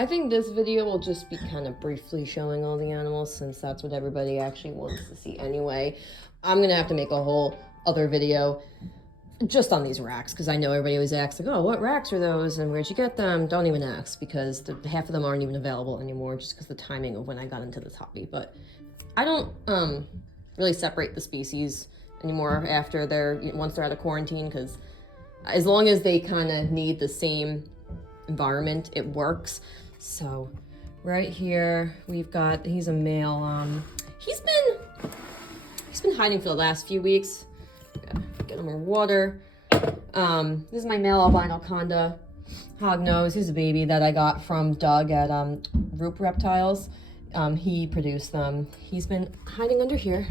I think this video will just be kind of briefly showing all the animals since that's what everybody actually wants to see anyway. I'm gonna have to make a whole other video just on these racks because I know everybody always asks like, oh, what racks are those and where'd you get them? Don't even ask because half of them aren't even available anymore just because the timing of when I got into this hobby. But I don't really separate the species anymore after once they're out of quarantine, because as long as they kind of need the same environment, it works. So right here we've got, he's a male. He's been hiding for the last few weeks. Get him more water. This is my male albino conda hognose. He's a baby that I got from Doug at Roop Reptiles. He produced them. He's been hiding under here.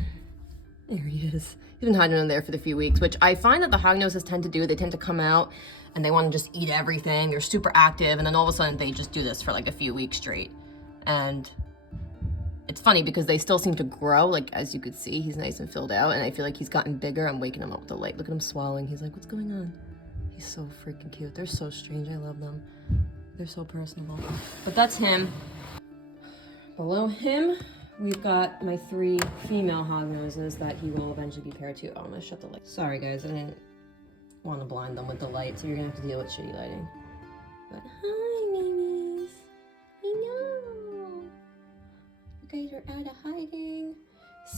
There he is. He's been hiding under there for the few weeks, which I find that the hognoses tend to do. They tend to come out and they want to just eat everything. They're super active, and then all of a sudden they just do this for like a few weeks straight. And it's funny because they still seem to grow. Like, as you could see, he's nice and filled out, and I feel like he's gotten bigger. I'm waking him up with the light. Look at him swallowing. He's like, what's going on? He's so freaking cute. They're so strange. I love them. They're so personable. But that's him. Below him, we've got my 3 female hognoses that he will eventually be paired to. Oh, I'm gonna shut the light. Sorry guys, I didn't want to blind them with the light, so you're gonna have to deal with shitty lighting. But hi, babies. I know. You guys are out of hiding.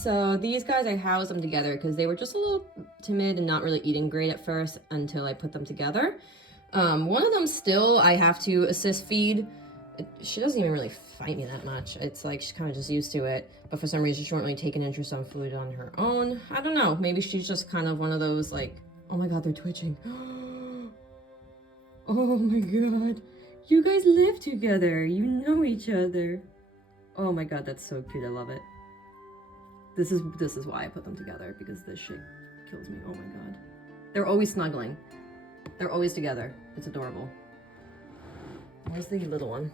So these guys, I housed them together because they were just a little timid and not really eating great at first until I put them together. One of them still, I have to assist feed. She doesn't even really fight me that much. It's like she's kind of just used to it. But for some reason, she won't really take an interest on food on her own. I don't know. Maybe she's just kind of one of those like, oh my God, they're twitching. Oh my God. You guys live together. You know each other. Oh my God, that's so cute. I love it. This is why I put them together, because this shit kills me. Oh my God. They're always snuggling. They're always together. It's adorable. Where's the little one?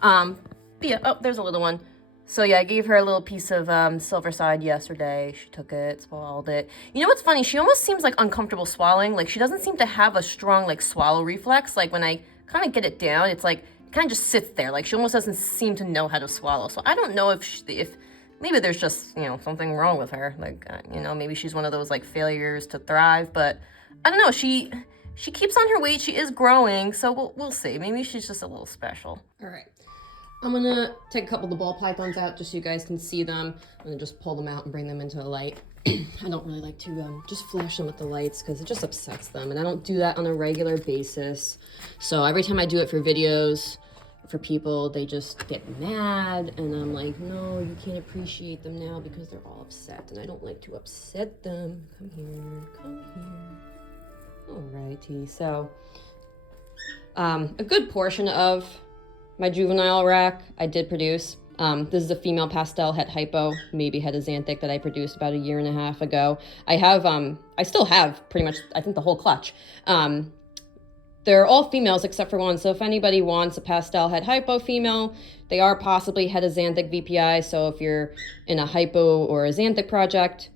But yeah, oh, there's a little one. So yeah, I gave her a little piece of silver side yesterday. She took it, swallowed it. You know what's funny? She almost seems like uncomfortable swallowing. Like she doesn't seem to have a strong like swallow reflex. Like when I kind of get it down, it's like it kind of just sits there. Like she almost doesn't seem to know how to swallow. So I don't know if maybe there's just, you know, something wrong with her. Like, you know, maybe she's one of those like failures to thrive, but I don't know. She keeps on her weight. She is growing, so we'll see. Maybe she's just a little special. All right. I'm gonna take a couple of the ball pythons out just so you guys can see them. I'm gonna just pull them out and bring them into the light. I don't really like to just flash them with the lights because it just upsets them, and I don't do that on a regular basis. So every time I do it for videos, for people, they just get mad, and I'm like, no, you can't appreciate them now because they're all upset, and I don't like to upset them. Come here, come here. Alrighty, so a good portion of my juvenile rack I did produce. This is a female pastel het hypo, maybe het xanthic, that I produced about 1.5 years ago. I still have pretty much, I think, the whole clutch. They're all females except for one, so if anybody wants a pastel het hypo female, they are possibly het xanthic VPI, so if you're in a hypo or a xanthic project,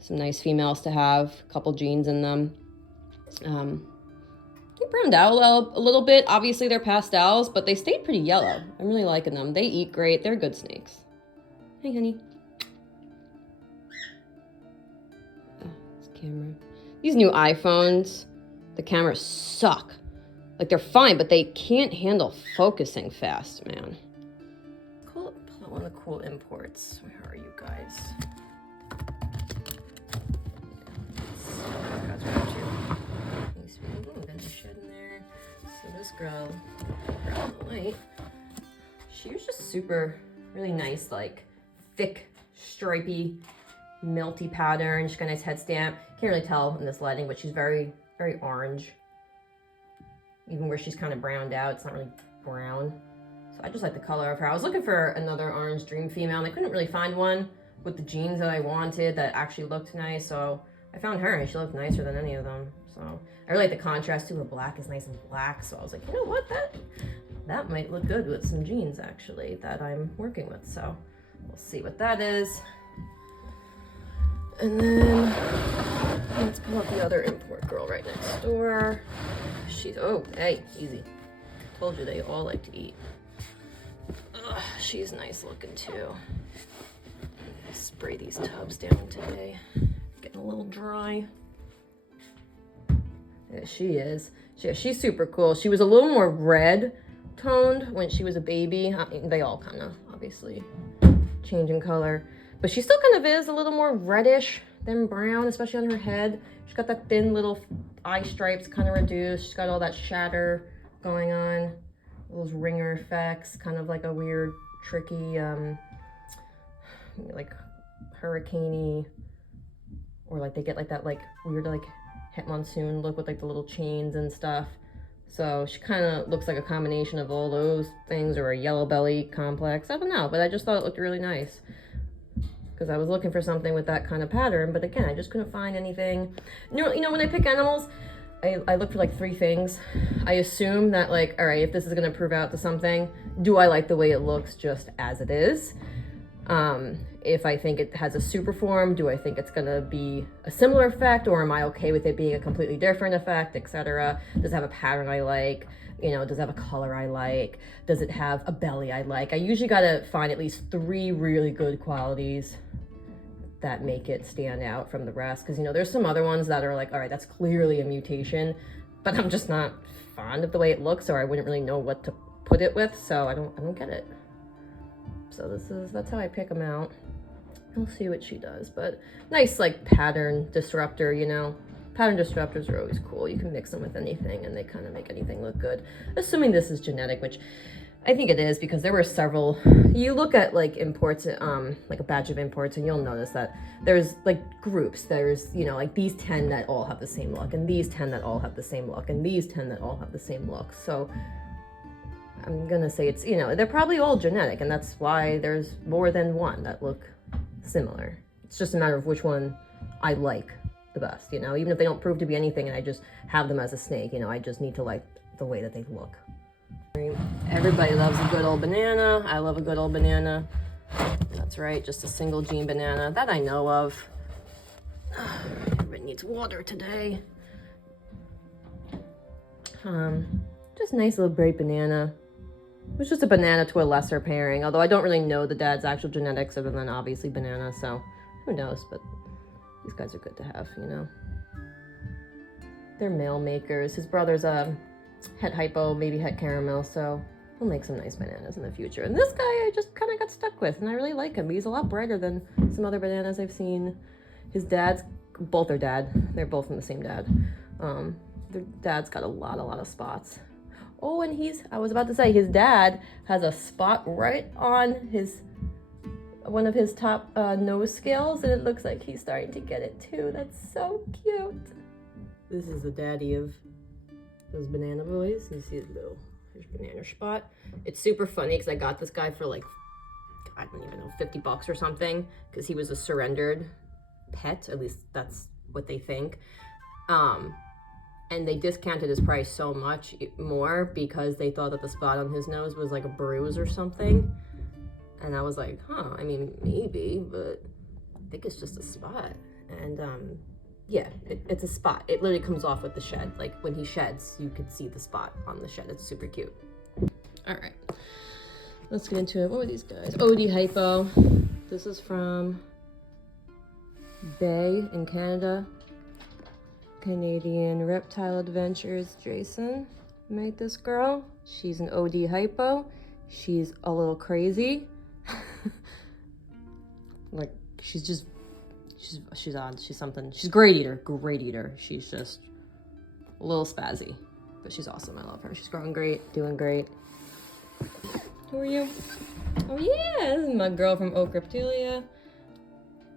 some nice females to have, a couple genes in them. They browned out a little bit. Obviously, they're pastels, but they stayed pretty yellow. I'm really liking them. They eat great. They're good snakes. Hey, honey. Oh, this camera. These new iPhones, the cameras suck. Like, they're fine, but they can't handle focusing fast, man. Cool. One of the cool imports. Where are you guys? This girl on the light, she was just super, really nice, like thick, stripy, melty pattern. She's got a nice head stamp. Can't really tell in this lighting, but she's very, very orange. Even where she's kind of browned out, it's not really brown. So I just like the color of her. I was looking for another orange dream female, and I couldn't really find one with the genes that I wanted that actually looked nice. So I found her, and she looked nicer than any of them. So I really like the contrast too. Her black is nice and black. So I was like, you know what, that might look good with some jeans actually that I'm working with. So we'll see what that is. And then let's pull up the other import girl right next door. She's, oh, hey, easy. Told you they all like to eat. she's nice looking too. Spray these tubs down today. Getting a little dry. Yeah, she is. She's super cool. She was a little more red toned when she was a baby. They all kind of obviously change in color, but she still kind of is a little more reddish than brown, especially on her head. She's got that thin little eye stripes kind of reduced. She's got all that shatter going on, those ringer effects, kind of like a weird, tricky, like hurricane-y, or like they get like that like weird like het monsoon look with like the little chains and stuff. So she kind of looks like a combination of all those things, or a yellow belly complex. I don't know, but I just thought it looked really nice because I was looking for something with that kind of pattern. But again, I just couldn't find anything. You know, when I pick animals, I look for like 3 things. I assume that like, all right, if this is going to prove out to something, do I like the way it looks just as it is? If I think it has a super form, do I think it's gonna be a similar effect, or am I okay with it being a completely different effect, etc.? Does it have a pattern I like? You know, does it have a color I like? Does it have a belly I like? I usually gotta find at least 3 really good qualities that make it stand out from the rest. Because, you know, there's some other ones that are like, all right, that's clearly a mutation, but I'm just not fond of the way it looks, or I wouldn't really know what to put it with, so I don't get it. So that's how I pick them out. We'll see what she does, but nice like pattern disruptor, you know. Pattern disruptors are always cool. You can mix them with anything and they kind of make anything look good. Assuming this is genetic, which I think it is, because there were several. You look at like imports, like a batch of imports, and you'll notice that there's like groups. There's, you know, like these 10 that all have the same look, and these 10 that all have the same look, and these 10 that all have the same look. So I'm gonna say it's, you know, they're probably all genetic, and that's why there's more than one that look similar. It's just a matter of which one I like the best, you know, even if they don't prove to be anything and I just have them as a snake, you know, I just need to like the way that they look. Everybody loves a good old banana. I love a good old banana. That's right, just a single gene banana that I know of. Everybody needs water today. Just nice little bright banana. It was just a banana to a lesser pairing, although I don't really know the dad's actual genetics other than obviously banana, so who knows, but these guys are good to have, you know. They're male makers. His brother's a het hypo, maybe het caramel, so we'll make some nice bananas in the future. And this guy I just kind of got stuck with, and I really like him. He's a lot brighter than some other bananas I've seen. His dad's, both are dad. They're both from the same dad. Their dad's got a lot of spots. Oh, and I was about to say, his dad has a spot right on one of his top nose scales, and it looks like he's starting to get it too. That's so cute. This is the daddy of those banana boys. You see his little banana spot. It's super funny because I got this guy for like, I don't even know, $50 or something, because he was a surrendered pet. At least that's what they think. And they discounted his price so much more because they thought that the spot on his nose was like a bruise or something. And I was like, huh, I mean, maybe, but I think it's just a spot. And yeah, it's a spot. It literally comes off with the shed. Like when he sheds, you could see the spot on the shed. It's super cute. All right, let's get into it. What were these guys? OD Hypo. This is from Bay in Canada. Canadian Reptile Adventures. Jason made this girl. She's an OD Hypo. She's a little crazy. Like she's odd. She's something. She's great eater. She's just a little spazzy, but she's awesome. I love her. She's growing great, doing great. Who are you? Oh yeah, this is my girl from Oak Reptilia.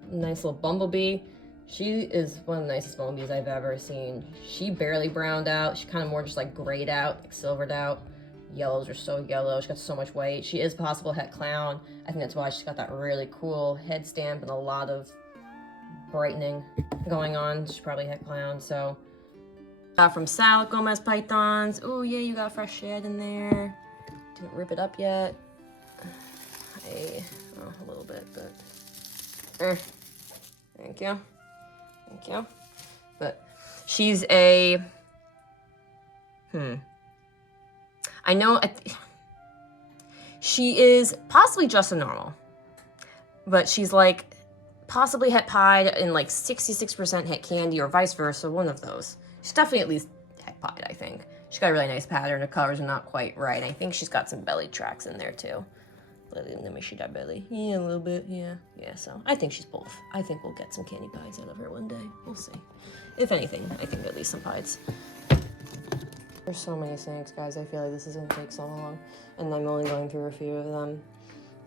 Nice little bumblebee. She is one of the nicest bumblebees I've ever seen. She barely browned out. She kind of more just like grayed out, like silvered out. Yellows are so yellow. She's got so much white. She is possible het clown. I think that's why she's got that really cool head stamp and a lot of brightening going on. She's probably het clown. So from Sal Gomez Pythons. Oh yeah, you got fresh shed in there. Didn't rip it up yet. A little bit, but thank you. Thank you. But she's a I know She is possibly just a normal, but she's like possibly het pied and like 66% het candy or vice versa, one of those. She's definitely at least het pied, I think. She's got a really nice pattern. Her colors are not quite right. I think she's got some belly tracks in there too. Let me see that belly. Yeah, a little bit, yeah. Yeah, so I think she's both. I think we'll get some candy pies out of her one day. We'll see. If anything, I think at least some pies. There's so many snakes, guys. I feel like this is gonna take so long, and I'm only going through a few of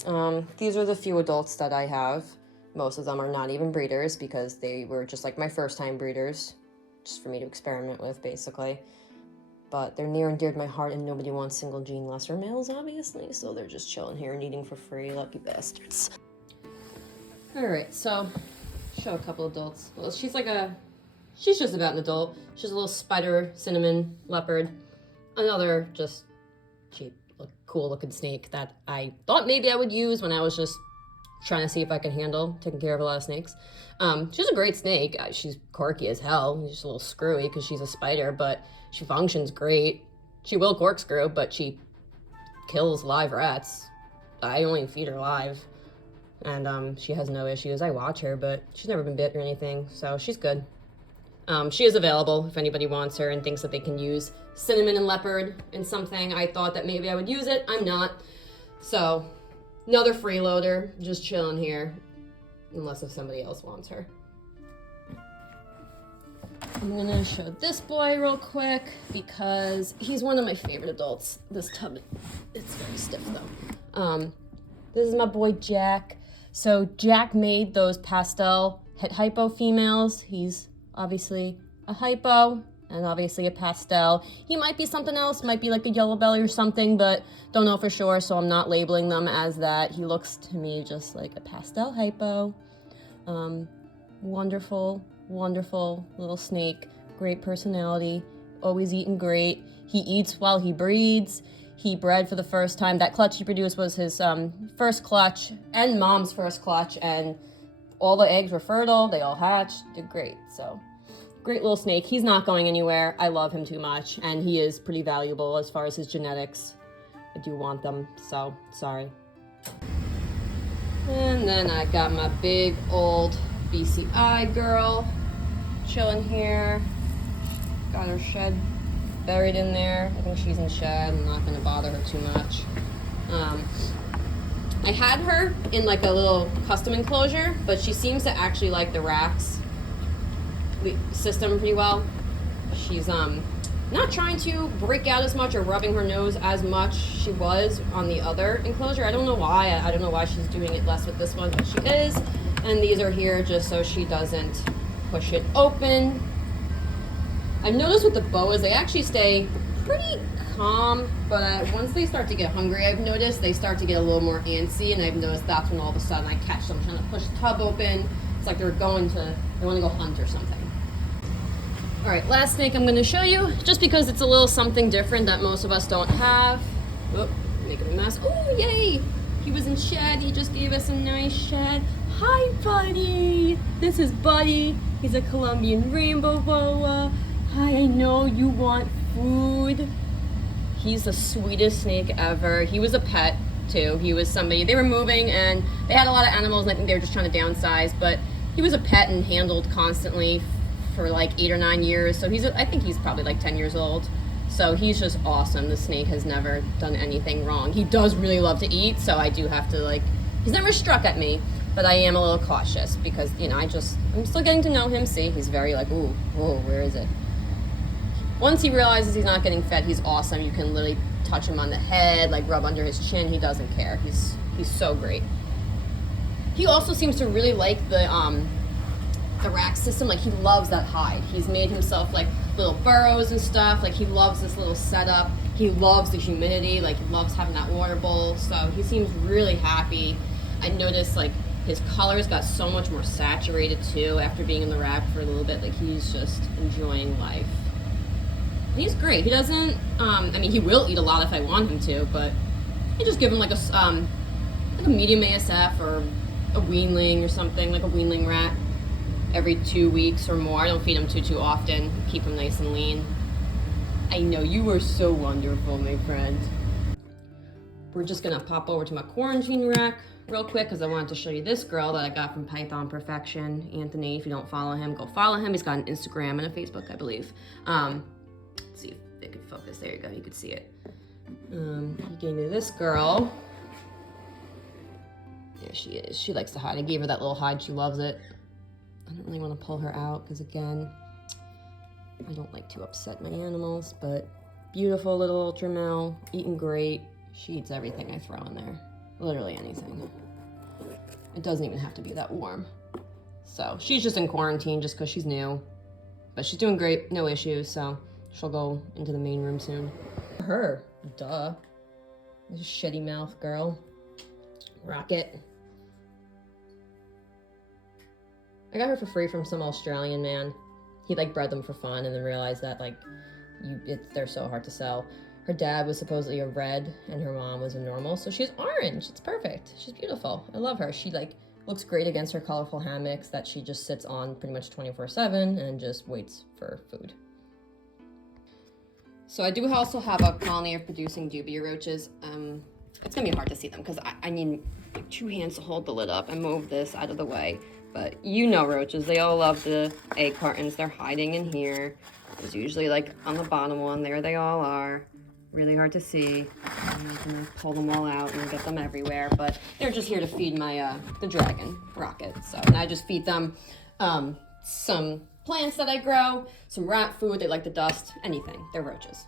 them. These are the few adults that I have. Most of them are not even breeders because they were just like my first time breeders, just for me to experiment with, basically. But they're near and dear to my heart, and nobody wants single gene lesser males, obviously, so they're just chilling here and eating for free, lucky bastards. Alright, so, show a couple adults. Well, she's just about an adult. She's a little spider, cinnamon, leopard. Another just cheap, cool looking snake that I thought maybe I would use when I was just trying to see if I could handle taking care of a lot of snakes. She's a great snake. She's quirky as hell. She's just a little screwy because she's a spider, but she functions great. She will corkscrew, but she kills live rats. I only feed her live. And she has no issues. I watch her, but she's never been bit or anything, so she's good. She is available if anybody wants her and thinks that they can use cinnamon and leopard in something. I thought that maybe I would use it. I'm not. So, another freeloader, just chilling here, unless if somebody else wants her. I'm gonna show this boy real quick because he's one of my favorite adults. This tub, it's very stiff though. This is my boy Jack. So Jack made those pastel het hypo females. He's obviously a hypo and obviously a pastel. He might be something else, might be like a yellow belly or something, but don't know for sure, so I'm not labeling them as that. He looks to me just like a pastel hypo. Wonderful, wonderful little snake. Great personality, always eating great. He eats while he breeds. He bred for the first time. That clutch he produced was his first clutch and mom's first clutch, and all the eggs were fertile. They all hatched, did great. So, great little snake. He's not going anywhere. I love him too much, and he is pretty valuable as far as his genetics. I do want them, so sorry. And then I got my big old BCI girl chilling here. Got her shed buried in there. I think she's in shed. I'm not gonna bother her too much. I had her in like a little custom enclosure, but she seems to actually like the racks system pretty well. She's not trying to break out as much or rubbing her nose as much. She was on the other enclosure. I don't know why. I don't know why she's doing it less with this one, but she is. And these are here just so she doesn't push it open. I've noticed with the boas, they actually stay pretty calm, but once they start to get hungry, I've noticed they start to get a little more antsy, and I've noticed that's when all of a sudden I catch them trying to push the tub open. It's like they want to go hunt or something. All right, last snake I'm going to show you, just because it's a little something different that most of us don't have. Oh, making a mess. Oh, yay! He was in shed. He just gave us a nice shed. Hi, Buddy. This is Buddy. He's a Colombian rainbow boa. Hi, I know you want food. He's the sweetest snake ever. He was a pet too. He was somebody, they were moving and they had a lot of animals and I think they were just trying to downsize, but he was a pet and handled constantly for like 8 or 9 years. So I think he's probably like 10 years old. So he's just awesome. The snake has never done anything wrong. He does really love to eat, so I do have to he's never struck at me, but I am a little cautious because, you know, I'm still getting to know him. See, he's very ooh, whoa, where is it? Once he realizes he's not getting fed, he's awesome. You can literally touch him on the head, rub under his chin. He doesn't care. He's so great. He also seems to really like the rack system. He loves that hide. He's made himself little burrows and stuff. He loves this little setup. He loves the humidity. He loves having that water bowl. So he seems really happy. I noticed his colors got so much more saturated too after being in the rack for a little bit. He's just enjoying life. He's great. He doesn't, he will eat a lot if I want him to, but I just give him a medium ASF or a weanling or something, a weanling rat every 2 weeks or more. I don't feed him too often. Keep him nice and lean. I know, you are so wonderful, my friend. we're just gonna pop over to my quarantine rack real quick because I wanted to show you this girl that I got from Python Perfection. Anthony, if you don't follow him, go follow him. He's got an Instagram and a Facebook, I believe. Let's see if it can focus. There you go, you can see it. He gave me this girl. There she is. She likes to hide. I gave her that little hide. She loves it. I don't really want to pull her out because, again, I don't like to upset my animals, but beautiful little ultra male, eating great. She eats everything I throw in there. Literally anything. It doesn't even have to be that warm. So she's just in quarantine just because she's new. But she's doing great, no issues, so she'll go into the main room soon. Her, duh. This shitty mouth girl. Rocket. I got her for free from some Australian man. He like bred them for fun and then realized that like they're so hard to sell. Her dad was supposedly a red and her mom was a normal, so she's orange. It's perfect. She's beautiful. I love her. She like looks great against her colorful hammocks that she just sits on pretty much 24/7 and just waits for food. So I do also have a colony of producing dubia roaches. It's gonna be hard to see them because I need like 2 hands to hold the lid up and move this out of the way. But you know roaches, they all love the egg cartons. They're hiding in here. There's usually like on the bottom one, there they all are. Really hard to see. I'm not gonna pull them all out and get them everywhere, but they're just here to feed my, the dragon, Rocket. So, and I just feed them some plants that I grow, some rat food, they like the dust, anything. They're roaches.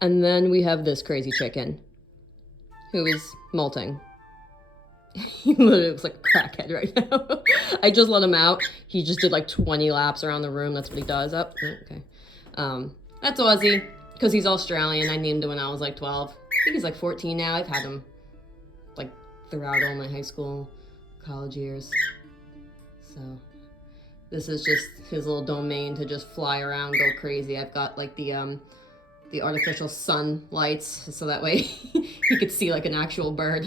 And then we have this crazy chicken who is molting. He literally looks like a crackhead right now. I just let him out. He just did like 20 laps around the room. That's what he does. Oh, okay. That's Aussie, because he's Australian. I named him when I was like 12. I think he's like 14 now. I've had him like throughout all my high school, college years. So this is just his little domain to just fly around, go crazy. I've got like the artificial sun lights so that way he could see like an actual bird.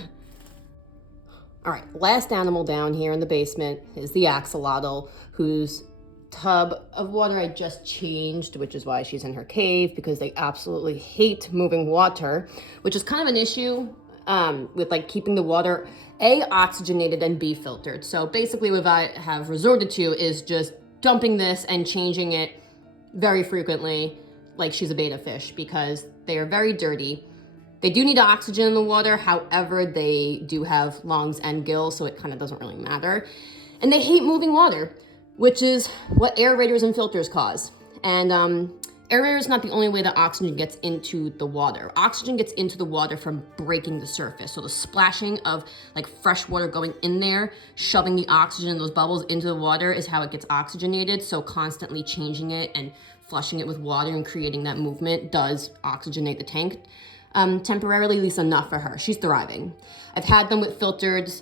All right, last animal down here in the basement is the axolotl, whose tub of water I just changed, which is why she's in her cave, because they absolutely hate moving water, which is kind of an issue with like keeping the water A, oxygenated, and B, filtered. So basically what I have resorted to is just dumping this and changing it very frequently like she's a betta fish, because they are very dirty. They do need oxygen in the water, however, they do have lungs and gills, so it kind of doesn't really matter. And they hate moving water, which is what aerators and filters cause. And aerator is not the only way that oxygen gets into the water. Oxygen gets into the water from breaking the surface. So the splashing of like fresh water going in there, shoving the oxygen, those bubbles into the water is how it gets oxygenated. So constantly changing it and flushing it with water and creating that movement does oxygenate the tank. Temporarily, at least enough for her. She's thriving. I've had them with filters.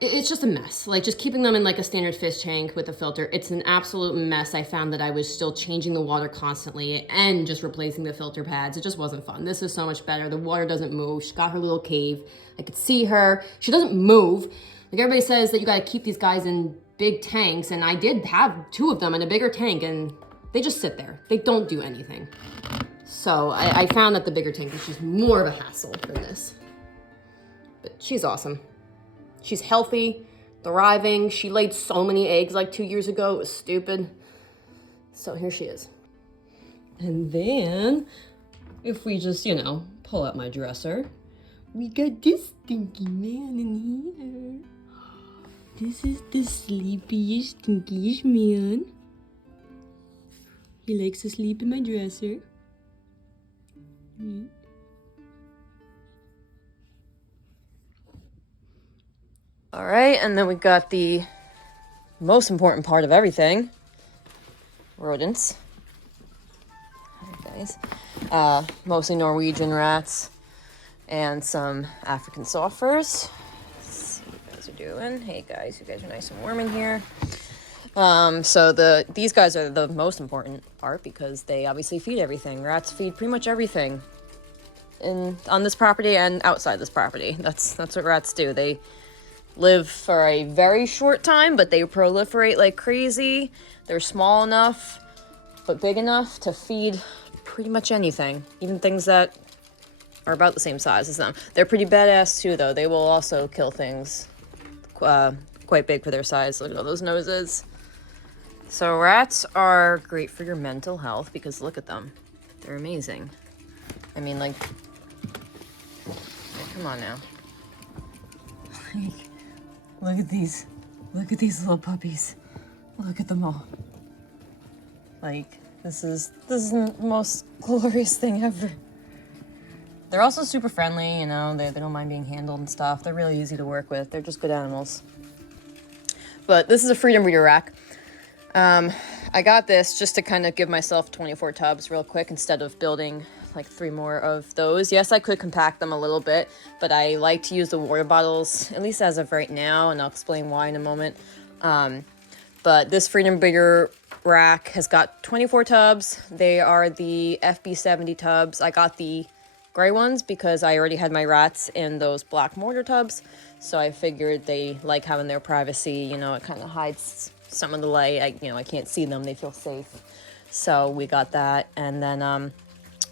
It's just a mess. Like just keeping them in like a standard fish tank with a filter, it's an absolute mess. I found that I was still changing the water constantly and just replacing the filter pads. It just wasn't fun. This is so much better. The water doesn't move. She's got her little cave. I could see her. She doesn't move. Like everybody says that you got to keep these guys in big tanks, and I did have 2 of them in a bigger tank, and they just sit there. They don't do anything. So I found that the bigger tank is just more of a hassle than this. But she's awesome. She's healthy, thriving. She laid so many eggs like 2 years ago. It was stupid. So here she is. And then, if we just, you know, pull out my dresser, we got this stinky man in here. This is the sleepyish, stinkish man. He likes to sleep in my dresser. All right, and then we got the most important part of everything, rodents. Hi guys. Mostly Norwegian rats and some African soft furs. Let's see what you guys are doing. Hey guys, you guys are nice and warm in here. So these guys are the most important part because they obviously feed everything. Rats feed pretty much everything on this property and outside this property. That's what rats do. They live for a very short time, but they proliferate like crazy. They're small enough, but big enough to feed pretty much anything, even things that are about the same size as them. They're pretty badass too, though. They will also kill things quite big for their size. Look at all those noses. So rats are great for your mental health because look at them. They're amazing. I mean, like, come on now. Look at these. Look at these little puppies. Look at them all. Like, this is the most glorious thing ever. They're also super friendly, you know, they don't mind being handled and stuff. They're really easy to work with. They're just good animals. But this is a freedom breeder rack. I got this just to kind of give myself 24 tubs real quick instead of building like 3 more of those. Yes, I could compact them a little bit, but I like to use the water bottles, at least as of right now, and I'll explain why in a moment. But this freedom breeder rack has got 24 tubs. They are the FB70 tubs. I got the gray ones because I already had my rats in those black mortar tubs, so I figured they like having their privacy. You know, it kind of hides some of the light. I can't see them. They feel safe. So we got that. And then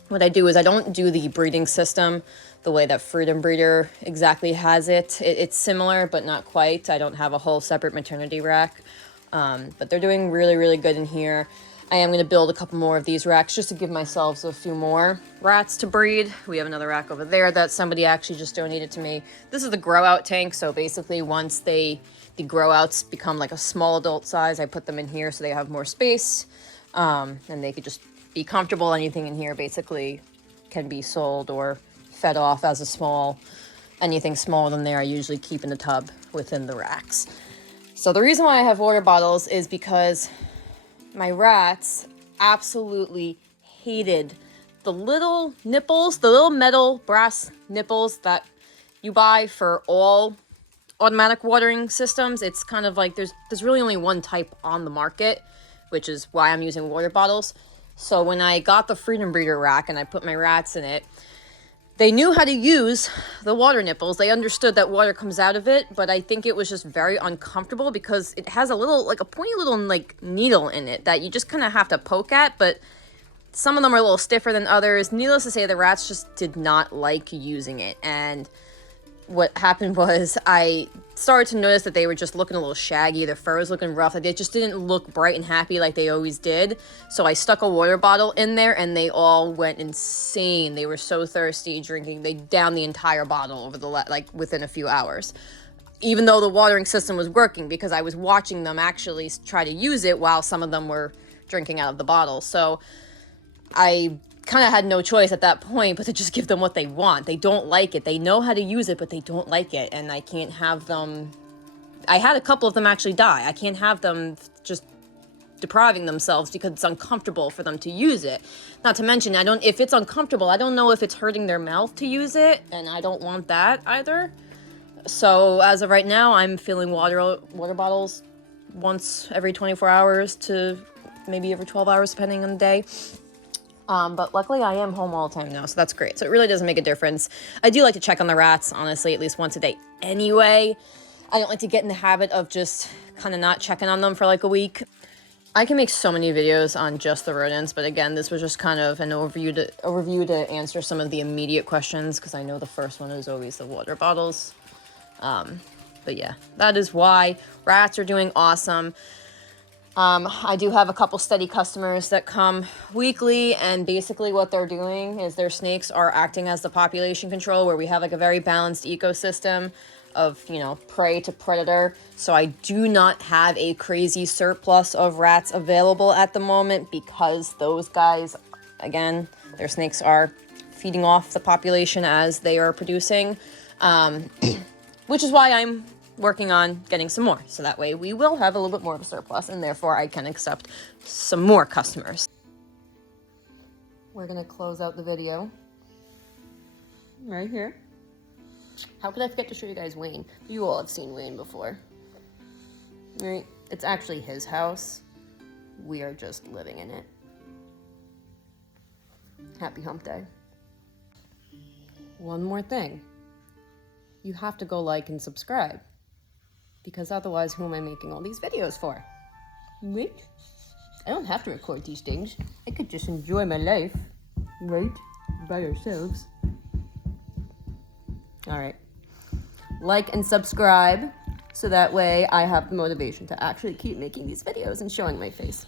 what I do is I don't do the breeding system the way that Freedom Breeder exactly has it. It's similar, but not quite. I don't have a whole separate maternity rack. But they're doing really, really good in here. I am going to build a couple more of these racks just to give myself a few more rats to breed. We have another rack over there that somebody actually just donated to me. This is the grow out tank. So basically once the grow outs become like a small adult size, I put them in here so they have more space. And they could just be comfortable. Anything in here basically can be sold or fed off as a small, anything smaller than there I usually keep in the tub within the racks. So the reason why I have water bottles is because my rats absolutely hated the little nipples, the little metal brass nipples that you buy for all automatic watering systems. It's kind of like there's really only one type on the market, which is why I'm using water bottles. So when I got the Freedom Breeder rack and I put my rats in it, they knew how to use the water nipples. They understood that water comes out of it, but I think it was just very uncomfortable because it has a little, like a pointy little like needle in it that you just kind of have to poke at, but some of them are a little stiffer than others. Needless to say, the rats just did not like using it. And what happened was I started to notice that they were just looking a little shaggy. Their fur was looking rough. Like they just didn't look bright and happy like they always did. So I stuck a water bottle in there and they all went insane. They were so thirsty drinking. They downed the entire bottle over the within a few hours. Even though the watering system was working because I was watching them actually try to use it while some of them were drinking out of the bottle. So I kind of had no choice at that point but to just give them what they want. They don't like it. They know how to use it, but they don't like it. And I can't have them... I had a couple of them actually die. I can't have them just depriving themselves because it's uncomfortable for them to use it. Not to mention, if it's uncomfortable, I don't know if it's hurting their mouth to use it, and I don't want that either. So as of right now, I'm filling water bottles once every 24 hours to maybe every 12 hours, depending on the day. But luckily I am home all the time now, so that's great. So it really doesn't make a difference. I do like to check on the rats, honestly, at least once a day anyway. I don't like to get in the habit of just kind of not checking on them for like a week. I can make so many videos on just the rodents, but again, this was just kind of an overview to answer some of the immediate questions, because I know the first one is always the water bottles. But yeah, that is why rats are doing awesome. I do have a couple steady customers that come weekly, and basically what they're doing is their snakes are acting as the population control, where we have like a very balanced ecosystem of, you know, prey to predator. So I do not have a crazy surplus of rats available at the moment because those guys, again, their snakes are feeding off the population as they are producing, which is why I'm working on getting some more, so that way we will have a little bit more of a surplus, and therefore I can accept some more customers. We're gonna close out the video right here. How could I forget to show you guys Wayne? You all have seen Wayne before, right? It's actually his house. We are just living in it. Happy hump day. One more thing. You have to go like and subscribe, because otherwise who am I making all these videos for? Right? I don't have to record these things. I could just enjoy my life, right? By ourselves. All right. Like and subscribe so that way I have the motivation to actually keep making these videos and showing my face.